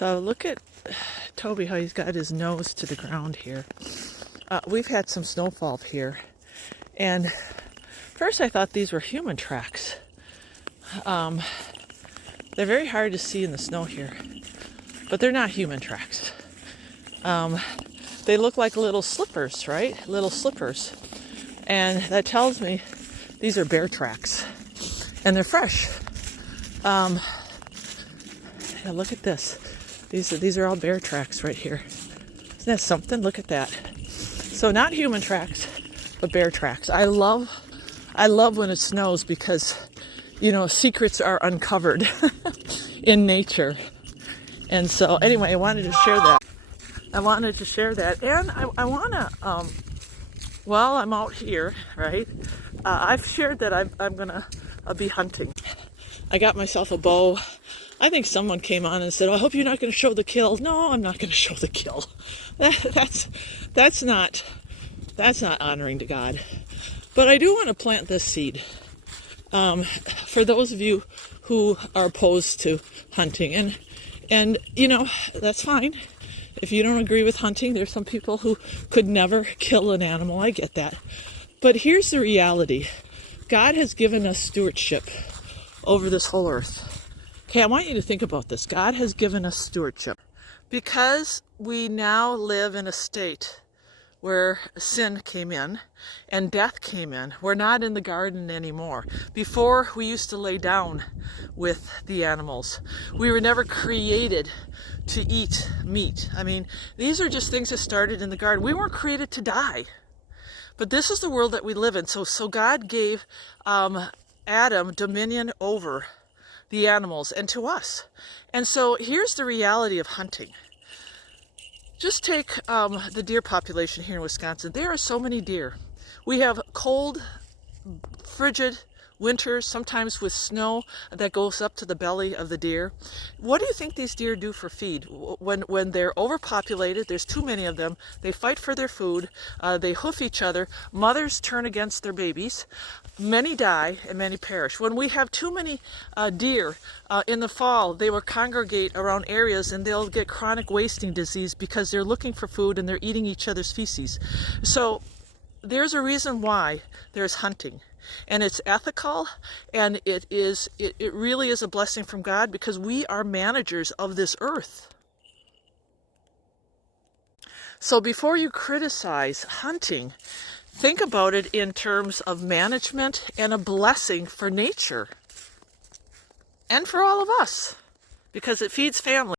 So look at Toby, how he's got his nose to the ground here. We've had some snowfall here, and first I thought these were human tracks. They're very hard to see in the snow here, but they're not human tracks. They look like little slippers, right? Little slippers. And that tells me these are bear tracks, and they're fresh. Yeah, look at this. These are all bear tracks right here. Isn't that something? Look at that. So not human tracks, but bear tracks. I love when it snows because, you know, secrets are uncovered in nature. And so anyway, I wanted to share that. And I want to, well, I'm out here, right? I've shared that I'm going to be hunting. I got myself a bow. I think someone came on and said, "Oh, I hope you're not going to show the kill." No, I'm not going to show the kill. That's not honoring to God. But I do want to plant this seed for those of you who are opposed to hunting, and you know, that's fine. If you don't agree with hunting, there's some people who could never kill an animal. I get that. But here's the reality. God has given us stewardship over this whole earth. Okay, I want you to think about this. God has given us stewardship. Because we now live in a state where sin came in and death came in, we're not in the garden anymore. Before, we used to lay down with the animals. We were never created to eat meat. I mean, these are just things that started in the garden. We weren't created to die. But this is the world that we live in. So God gave Adam dominion over the animals and to us. And so here's the reality of hunting. Just take the deer population here in Wisconsin. There are so many deer. We have cold, frigid winters, sometimes with snow that goes up to the belly of the deer. What do you think these deer do for feed? When they're overpopulated, there's too many of them, they fight for their food, they hoof each other, mothers turn against their babies, many die and many perish. When we have too many deer in the fall, they will congregate around areas and they'll get chronic wasting disease because they're looking for food and they're eating each other's feces. So there's a reason why there's hunting. And it's ethical, and it really is a blessing from God because we are managers of this earth. So before you criticize hunting, think about it in terms of management and a blessing for nature and for all of us because it feeds families.